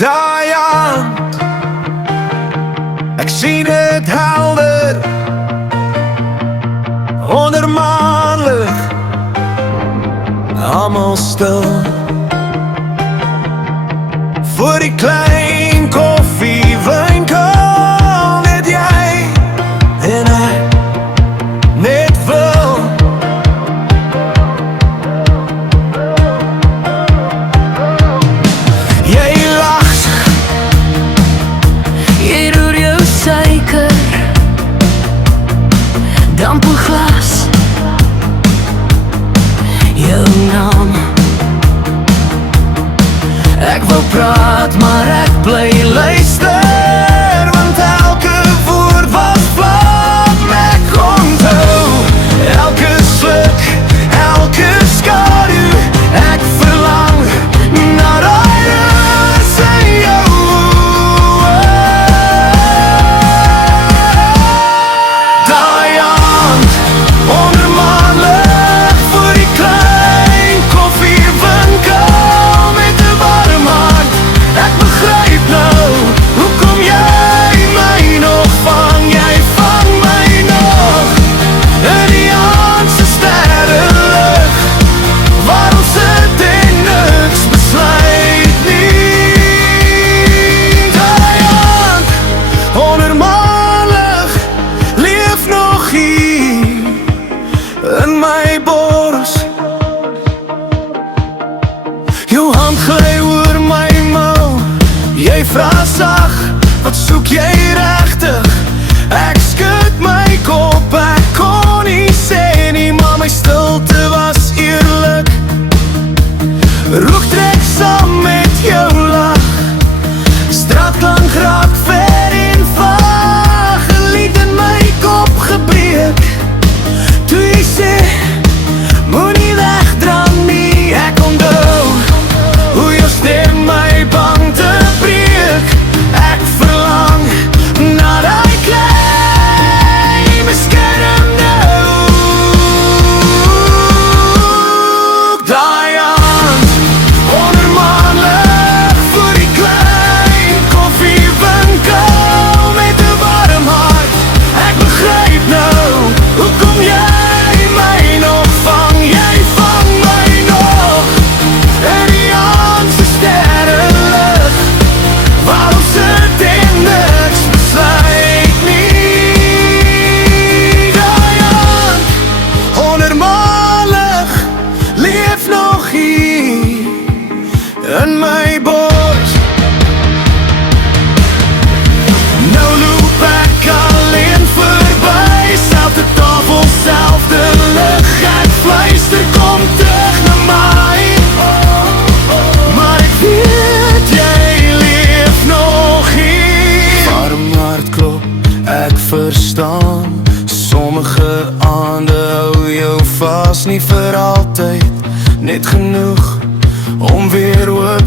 Diane, ek sien dit helder onder maanlig, almal stil voor die klein koffiewinkel. Net jy en ek net wil jy lag, jy roer jou suiker, dampe glas, jou naam. Ek wil praat, maar ek bly luister, want elke woord was vlam. Ek onthou elke sluk, elke skadu. Ek verlang na daai rus in jou oë. Daai aand onder maanlig voor die klein koffiewinkel met 'n warm hart. Ek begryp nou hoekom jy my nog vang. Jy vang my nog in die aand se sterrenlig, waar ons sit en niks besluit nie. Daai aand onder maanlig leef nog hier in my bors. Jou hand gly oor my mou, jy vra sag, wat soek jy regtig? Ek skud my kop, ek kon nie sê nie, maar my stilte was eerlik. Rook trek saam met jou lach, straatklank raak ver en vaag. 'n lied in my kop gebreek, toe jy sê, moenie wegdrang nie. Ek onthou hoe jou stem my bang te breek. Ek verlang na daai klein beskermde hoek. Daai aand onder maanlig voor die klein koffiewinkel met 'n warm hart. Ek begryp nou hoekom jy my nog vang. Jy vang my nog in die aand se sterrenlig, waar ons sit en niks besluit nie. Daai aand onder maanlig leef nog hier in my bors. Nou loop ek alleen verby, selfde tafel, selfde lig. Ek fluister, kom terug na my, maar ek weet jy leef nog hier. Warm hart klop, ek verstaan. Sommige aande hou jou vas, nie vir altyd, net genoeg om weer oop